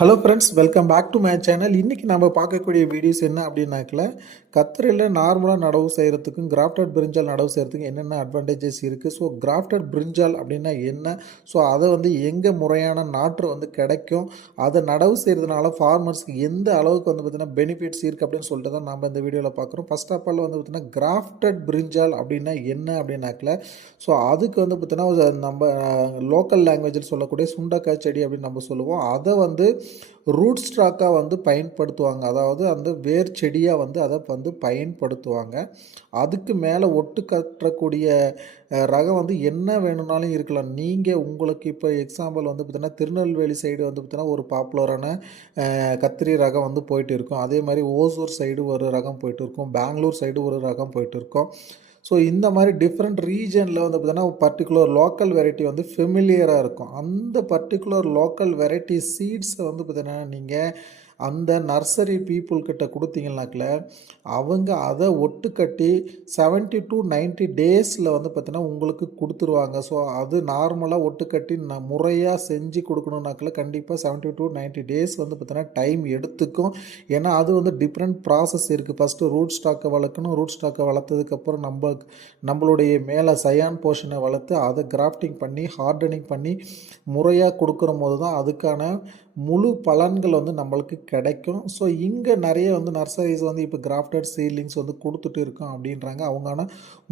Hello friends, welcome back to my channel. இன்றைக்கி நம்ம பார்க்கக்கூடிய வீடியோஸ் என்ன அப்படின்னாக்கல, கத்திரியில் நார்மலாக நடவு செய்கிறதுக்கும் கிராஃப்டட் பிரிஞ்சால் நடவு செய்கிறதுக்கும் என்னென்ன அட்வான்டேஜஸ் இருக்குது. ஸோ கிராஃப்டட் பிரிஞ்சால் அப்படின்னா என்ன, ஸோ அதை எங்கே முறையான நாற்று கிடைக்கும், அதை நடவு செய்கிறதுனால ஃபார்மர்ஸ்க்கு எந்த அளவுக்கு பார்த்திங்கன்னா பெனிஃபிட்ஸ் இருக்குது அப்படின்னு சொல்லிட்டு தான் நம்ம இந்த வீடியோவில் பார்க்குறோம். ஃபர்ஸ்ட் ஆஃப் ஆல் பார்த்திங்கன்னா கிராஃப்டட் பிரிஞ்சால் அப்படின்னா என்ன அப்படின்னாக்கல, ஸோ அதுக்கு பார்த்திங்கன்னா நம்ம லோக்கல் லாங்குவேஜில் சொல்லக்கூடிய சுண்டக்காய் செடி அப்படின்னு நம்ம சொல்லுவோம். அதை ரூட் ஸ்டாக்காக பயன்படுத்துவாங்க. அதாவது அந்த வேர் செடியாக அதை பயன்படுத்துவாங்க. அதுக்கு மேலே ஒட்டு கட்டக்கூடிய ரகம் என்ன வேணும்னாலும் இருக்கலாம். நீங்கள் உங்களுக்கு இப்போ எக்ஸாம்பிள் பார்த்திங்கன்னா திருநெல்வேலி சைடு பார்த்திங்கன்னா ஒரு பாப்புலரான கத்திரி ரகம் போயிட்டு இருக்கும். அதே மாதிரி ஓசூர் சைடு ஒரு ரகம் போயிட்டு இருக்கும். பெங்களூர் சைடு ஒரு ரகம் போயிட்டு இருக்கும். ஸோ இந்த மாதிரி டிஃப்ரெண்ட் ரீஜனில் பார்த்திங்கன்னா பர்டிகுலர் லோக்கல் வெரைட்டி ஃபெமிலியராக இருக்கும். அந்த பர்டிகுலர் லோக்கல் வெரைட்டி சீட்ஸை பார்த்திங்கன்னா நீங்கள் அந்த நர்சரி பீப்புள்கிட்ட கொடுத்தீங்கன்னாக்கில் அவங்க அதை ஒட்டு கட்டி 70 to 90 டேஸில் பார்த்திங்கன்னா உங்களுக்கு கொடுத்துருவாங்க. ஸோ அது நார்மலாக ஒட்டு கட்டி முறையாக செஞ்சு கொடுக்கணுன்னாக்கில் கண்டிப்பாக 70 to 90 டேஸ் பார்த்திங்கன்னா டைம் எடுத்துக்கும். ஏன்னா அது டிஃப்ரெண்ட் ப்ராசஸ் இருக்குது. ஃபஸ்ட்டு ரூட் ஸ்டாக்கை வளர்க்கணும். ரூட் ஸ்டாக்கை வளர்த்ததுக்கப்புறம் நம்மளுடைய மேலே சயான் போர்ஷனை வளர்த்து அதை கிராஃப்டிங் பண்ணி ஹார்டனிங் பண்ணி முறையாக கொடுக்குற போது தான் அதுக்கான முழு பலன்கள் நம்மளுக்கு கிடைக்கும். ஸோ இங்கே நிறைய நர்சரிஸ் இப்போ கிராஃப்டட் சீட்லிங்ஸ் கொடுத்துட்டு இருக்கோம் அப்படின்றாங்க. அவங்கான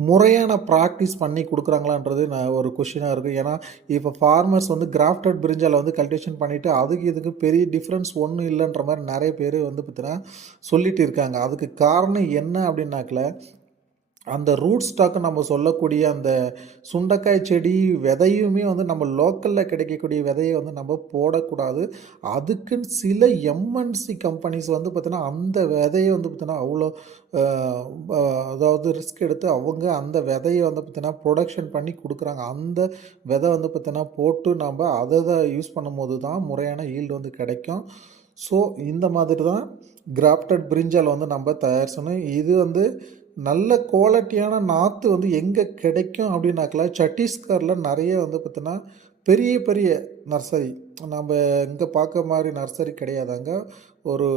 முறையான ப்ராக்டிஸ் பண்ணி கொடுக்குறாங்களான்றது ஒரு கொஷினாக இருக்குது. ஏன்னா இப்போ ஃபார்மர்ஸ் கிராஃப்டட் பிரிஞ்சால் கல்டிவேஷன் பண்ணிவிட்டு அதுக்கு இதுக்கு பெரிய டிஃப்ரென்ஸ் ஒன்றும் இல்லைன்ற மாதிரி நிறைய பேர் பார்த்தீங்கன்னா சொல்லிட்டு இருக்காங்க. அதுக்கு காரணம் என்ன அப்படின்னாக்கல, அந்த ரூட் ஸ்டாக்கு நம்ம சொல்லக்கூடிய அந்த சுண்டைக்காய் செடி விதையுமே நம்ம லோக்கலில் கிடைக்கக்கூடிய விதையை நம்ம போடக்கூடாது. அதுக்குன்னு சில எம்என்சி கம்பெனிஸ் பார்த்தீங்கன்னா அந்த விதையை பார்த்தீங்கன்னா அவ்வளோ அதாவது ரிஸ்க் எடுத்து அவங்க அந்த விதையை பார்த்தீங்கன்னா ப்ரொடக்ஷன் பண்ணி கொடுக்குறாங்க. அந்த விதை பார்த்தீங்கன்னா போட்டு நம்ம அதை யூஸ் பண்ணும்போது தான் முறையான ஈல்டு கிடைக்கும். ஸோ இந்த மாதிரி தான் கிராஃப்டட் பிரிஞ்சால் நம்ம தயார் செய்யணும். இது நல்ல குவாலிட்டியான நாற்று எங்கே கிடைக்கும் அப்படின்னாக்கல, சத்தீஸ்கரில் நிறைய பார்த்திங்கன்னா பெரிய பெரிய நர்சரி, நம்ம இங்கே பார்க்க மாதிரி நர்சரி கிடையாது. அங்கே ஒரு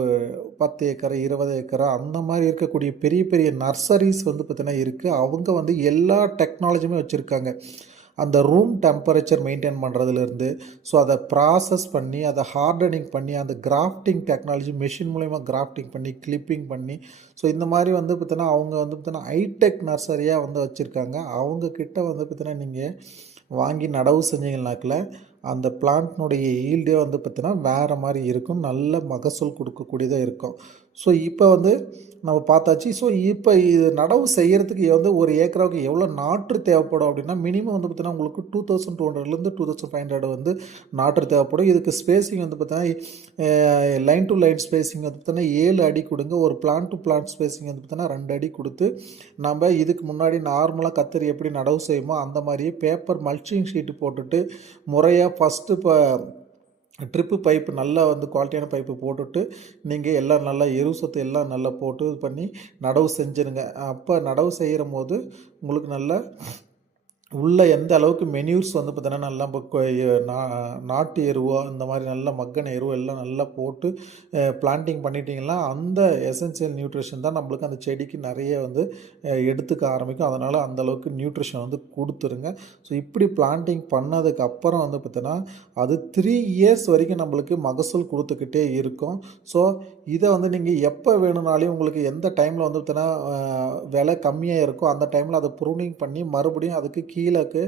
10 ஏக்கர் 20 ஏக்கரா அந்த மாதிரி இருக்கக்கூடிய பெரிய பெரிய நர்சரிஸ் பார்த்திங்கன்னா இருக்குது. அவங்க எல்லா டெக்னாலஜியுமே வச்சுருக்காங்க. அந்த ரூம் டெம்பரேச்சர் மெயின்டைன் பண்ணுறதுலேருந்து ஸோ அதை ப்ராசஸ் பண்ணி அதை ஹார்டனிங் பண்ணி அந்த கிராஃப்டிங் டெக்னாலஜி மெஷின் மூலயமா கிராஃப்டிங் பண்ணி கிளிப்பிங் பண்ணி ஸோ இந்த மாதிரி பார்த்தீங்கன்னா அவங்க பார்த்தீங்கன்னா ஹைடெக் நர்சரியாக வச்சுருக்காங்க. அவங்கக்கிட்ட பார்த்தீங்கன்னா நீங்கள் வாங்கி நடவு செஞ்சீங்கன்னாக்கில் அந்த பிளான்ட்னுடைய ஈல்டே பார்த்தீங்கன்னா வேறு மாதிரி இருக்கும். நல்ல மகசூல் கொடுக்கக்கூடியதாக இருக்கும். ஸோ இப்போ நம்ம பார்த்தாச்சு. ஸோ இப்போ இது நடவு செய்கிறதுக்கு ஒரு ஏக்கராவுக்கு எவ்வளோ நாற்று தேவைப்படும் அப்படின்னா மினிமம் பார்த்தீங்கன்னா உங்களுக்கு 2200 2500 நாற்று தேவைப்படும். இதுக்கு ஸ்பேஸிங் பார்த்தீங்கன்னா லைன் டு லைன் ஸ்பேஸிங் பார்த்தீங்கன்னா 7 அடி கொடுங்க. ஒரு பிளான்ட் டு பிளான்ட் ஸ்பேஸிங் பார்த்தீங்கன்னா 2 அடி கொடுத்து நம்ம இதுக்கு முன்னாடி நார்மலாக கத்திரி எப்படி நடவு செய்யுமோ அந்த மாதிரியே பேப்பர் மல்ச்சிங் ஷீட்டு போட்டுட்டு முறையாக ஃபஸ்ட்டு இப்போ ட்ரிப்பு பைப்பு நல்லா குவாலிட்டியான பைப்பு போட்டுட்டு நீங்கள் எல்லாம் நல்லா எரு சத்து எல்லாம் நல்லா போட்டு இது பண்ணி நடவு செஞ்சுருங்க. அப்போ நடவு செய்கிற போது உங்களுக்கு நல்லா உள்ள எந்த அளவுக்கு மெனியூர்ஸ் பார்த்தீங்கன்னா நல்லா நாட்டு எருவோ இந்த மாதிரி நல்லா மக்கன எருவோ எல்லாம் நல்லா போட்டு பிளான்டிங் பண்ணிட்டீங்கன்னா அந்த எசென்சியல் நியூட்ரிஷன் தான் நம்மளுக்கு அந்த செடிக்கு நிறைய எடுத்துக்க ஆரம்பிக்கும். அதனால் அந்தளவுக்கு நியூட்ரிஷன் கொடுத்துருங்க. ஸோ இப்படி பிளான்டிங் பண்ணதுக்கு அப்புறம் பார்த்தீங்கன்னா அது 3 இயர்ஸ் வரைக்கும் நம்மளுக்கு மகசூல் கொடுத்துக்கிட்டே இருக்கும். ஸோ இதை நீங்கள் எப்போ வேணும்னாலையும் உங்களுக்கு எந்த டைமில் பார்த்தீங்கன்னா விலை கம்மியாக இருக்கோ அந்த டைமில் அதை ப்ரூனிங் பண்ணி மறுபடியும் அதுக்கு கீழக்கு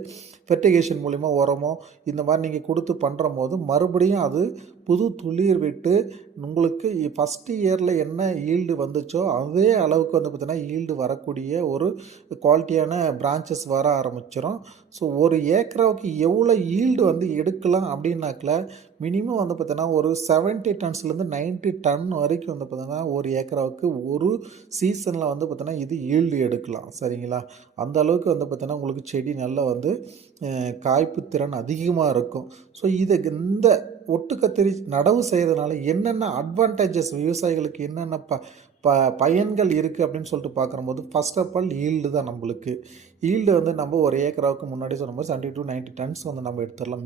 ஃபெர்டிகேஷன் மூலிமா உரமோ இந்த மாதிரி நீங்கள் கொடுத்து பண்ணுற போது மறுபடியும் அது புது துளிர் விட்டு உங்களுக்கு ஃபஸ்ட்டு இயரில் என்ன ஈல்டு வந்துச்சோ அதே அளவுக்கு பார்த்திங்கன்னா ஈல்டு வரக்கூடிய ஒரு குவாலிட்டியான பிரான்ச்சஸ் வர ஆரம்பிச்சிடும். ஸோ ஒரு ஏக்கராவுக்கு எவ்வளோ ஈல்டு எடுக்கலாம் அப்படின்னாக்கில் மினிமம் பார்த்தீங்கன்னா ஒரு 70 டன்ஸ்லேருந்து 90 டன் வரைக்கும் பார்த்தீங்கன்னா ஒரு ஏக்கராவுக்கு ஒரு சீசனில் பார்த்தீங்கன்னா இது ஈல்டு எடுக்கலாம். சரிங்களா? அந்த அளவுக்கு பார்த்தீங்கன்னா உங்களுக்கு செடி நல்லா காய்ப்பு திறன் அதிகமாக இருக்கும். ஸோ இந்த ஒட்டு கத்திரி நடவு செய்கிறதுனால என்னென்ன அட்வான்டேஜஸ் விவசாயிகளுக்கு என்னென்ன பயன்கள் இருக்குது அப்படின்னு சொல்லிட்டு பார்க்கும்போது ஃபர்ஸ்ட் ஆஃப் ஆல் ஈல்டு தான் நம்மளுக்கு. ஈல்டு வந்து நம்ம ஒரு ஏக்கராவுக்கு முன்னாடி சொன்ன மாதிரி 70 to 90 டன்ஸ் வந்து நம்ம எடுத்துடலாம்.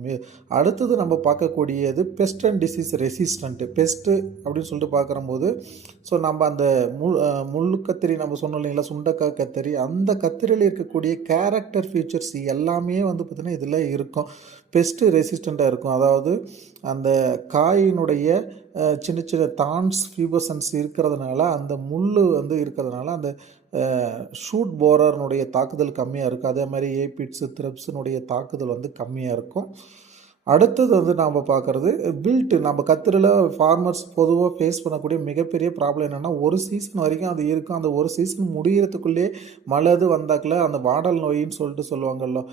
அடுத்தது நம்ம பார்க்கக்கூடியது best and disease resistant. Best அப்படின்னு சொல்லிட்டு பார்க்குறம்போது ஸோ நம்ம அந்த முள்ளு கத்திரி நம்ம சொன்னோம் இல்லைங்களா, சுண்டக்காய் கத்திரி, அந்த கத்திரியில் இருக்கக்கூடிய கேரக்டர் ஃபீச்சர்ஸ் எல்லாமே வந்து பார்த்திங்கன்னா இதில் இருக்கும். பெஸ்ட்டு ரெசிஸ்டண்ட்டாக இருக்கும். அதாவது அந்த காயினுடைய சின்ன சின்ன தான்ஸ் ஃபியூபசன்ஸ் இருக்கிறதுனால, அந்த முள் வந்து இருக்கிறதுனால அந்த ஷூட் போரர்னுடைய தாக்குதல் கம்மியாக இருக்கும். அதே மாதிரி ஏபிட்ஸு த்ரெப்ஸினுடைய தாக்குதல் வந்து கம்மியாக இருக்கும். அடுத்தது வந்து நாம் பார்க்குறது பில்ட்டு. நம்ம கத்திரியில் ஃபார்மர்ஸ் பொதுவாக ஃபேஸ் பண்ணக்கூடிய மிகப்பெரிய ப்ராப்ளம் என்னென்னா, ஒரு சீசன் வரைக்கும் அது இருக்கும். அந்த ஒரு சீசன் முடிகிறதுக்குள்ளே மழை இது வந்தாக்கில் அந்த வாடல் நோயின்னு சொல்லிட்டு சொல்லுவாங்கல்ல,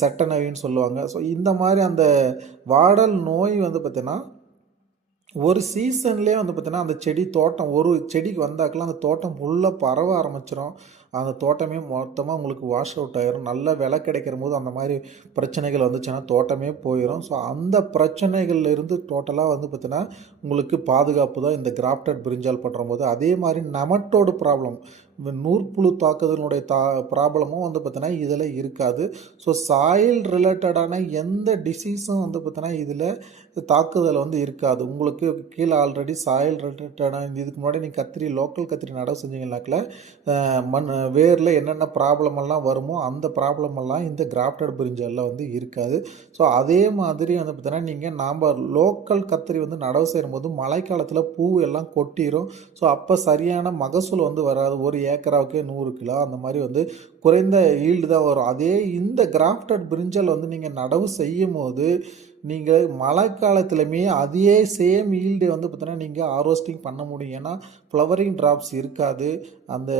சட்ட நோயின்னு சொல்லுவாங்க. ஸோ இந்த மாதிரி அந்த வாடல் நோய் வந்து பார்த்திங்கன்னா ஒரு சீசன்லேயே வந்து பார்த்திங்கன்னா அந்த செடி தோட்டம் ஒரு செடிக்கு வந்தாக்கெல்லாம் அந்த தோட்டம் ஃபுல்லாக பரவ ஆரம்பிச்சிடும். அந்த தோட்டமே மொத்தமாக உங்களுக்கு வாஷ் அவுட் ஆகிரும். நல்ல விலை கிடைக்கிற போது அந்த மாதிரி பிரச்சனைகள் வந்துச்சுன்னா தோட்டமே போயிடும். ஸோ அந்த பிரச்சனைகள்லேருந்து டோட்டலாக வந்து பார்த்திங்கன்னா உங்களுக்கு பாதுகாப்பு தான் இந்த கிராஃப்டட் பிரிஞ்சால் பண்ணுறம்போது. அதே மாதிரி நெமட்டோடு ப்ராப்ளம், நூற்புழு தாக்குதலினுடைய ப்ராப்ளமும் வந்து பார்த்திங்கன்னா இதில் இருக்காது. ஸோ சாயில் ரிலேட்டடான எந்த டிசீஸும் வந்து பார்த்திங்கன்னா இதில் தாக்குதல் வந்து இருக்காது. உங்களுக்கு கீழே ஆல்ரெடி சாயில் ரிலேட்டடான இதுக்கு முன்னாடி நீங்கள் கத்திரி லோக்கல் கத்திரி நடவு செஞ்சீங்கன்னாக்கில் வேரில் என்னென்ன ப்ராப்ளம் எல்லாம் வருமோ அந்த ப்ராப்ளம் எல்லாம் இந்த கிராஃப்டட் பிரிஞ்சாலில் வந்து இருக்காது. ஸோ அதே மாதிரி வந்து பார்த்திங்கன்னா நீங்கள் நாம் லோக்கல் கத்திரி வந்து நடவு செய்யும்போது மழைக்காலத்தில் பூ எல்லாம் கொட்டிடும். ஸோ அப்போ சரியான மகசூல் வந்து வராது. ஒரு ஏக்கராவுக்கே 100 கிலோ அந்த மாதிரி வந்து குறைந்த ஈல்டு தான் வரும். அதே இந்த கிராஃப்டட் பிரிஞ்சால் வந்து நீங்கள் நடவு செய்யும் போது நீங்கள் மழை காலத்துலையுமே அதே சேம் ஈல்டு வந்து பார்த்தீங்கன்னா நீங்கள் ஹார்வெஸ்டிங் பண்ண முடியும். ஏன்னா ஃப்ளவரிங் ட்ராப்ஸ் இருக்காது. அந்த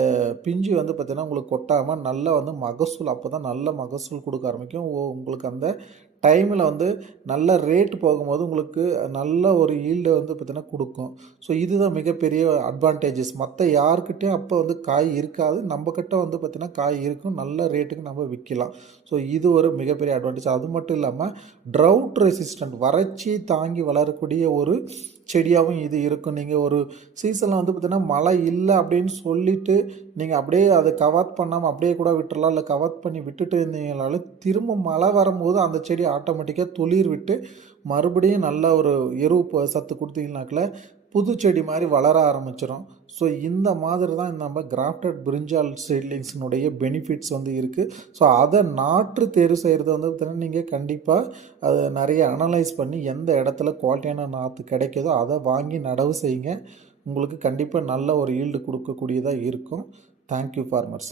பிஞ்சு வந்து பார்த்திங்கன்னா உங்களுக்கு கொட்டாமல் நல்லா வந்து மகசூல் அப்போ தான் நல்ல மகசூல் கொடுக்க ஆரம்பிக்கும். உங்களுக்கு அந்த டைமில் வந்து நல்ல ரேட் போகும்போது உங்களுக்கு நல்ல ஒரு ஈல்டு வந்து பார்த்திங்கன்னா கொடுக்கும். ஸோ இதுதான் மிகப்பெரிய அட்வான்டேஜஸ். மற்ற யாருக்கிட்டேயும் அப்போ வந்து காய் இருக்காது. நம்மக்கிட்ட வந்து பார்த்திங்கன்னா காய் இருக்கும். நல்ல ரேட்டுக்கு நம்ம விற்கலாம். ஸோ இது ஒரு மிகப்பெரிய அட்வான்டேஜ். அது மட்டும் இல்லாமல் ட்ரவுட் ரெசிஸ்டண்ட், வறட்சி தாங்கி வளரக்கூடிய ஒரு செடியாகவும் இது இருக்கும். நீங்கள் ஒரு சீசனில் வந்து பார்த்திங்கன்னா மழை இல்லை அப்படின்னு சொல்லிவிட்டு நீங்கள் அப்படியே அதை கவாத் பண்ணாமல் அப்படியே கூட விட்டுறலாம். இல்லை கவாத் பண்ணி விட்டுட்டு இருந்தீங்கனாலும் திரும்ப மழை வரும்போது அந்த செடி ஆட்டோமேட்டிக்காக துளிர் விட்டு மறுபடியும் நல்ல ஒரு எருவு சத்து கொடுத்தீங்கனாக்கில் புது செடி மாதிரி வளர ஆரம்பிச்சிடும். ஸோ இந்த மாதிரி தான் நம்ம கிராஃப்டட் பிரிஞ்சால் சீட்லிங்ஸினுடைய பெனிஃபிட்ஸ் வந்து இருக்குது. ஸோ அதை நாற்று தேர்வு செய்கிறது வந்து பார்த்தீங்கன்னா நீங்கள் கண்டிப்பாக அதை நிறைய அனலைஸ் பண்ணி எந்த இடத்துல குவாலிட்டியான நாற்று கிடைக்குதோ அதை வாங்கி நடவு செய்யுங்க. உங்களுக்கு கண்டிப்பாக நல்ல ஒரு ஈல்டு கொடுக்கக்கூடியதாக இருக்கும். Thank you farmers.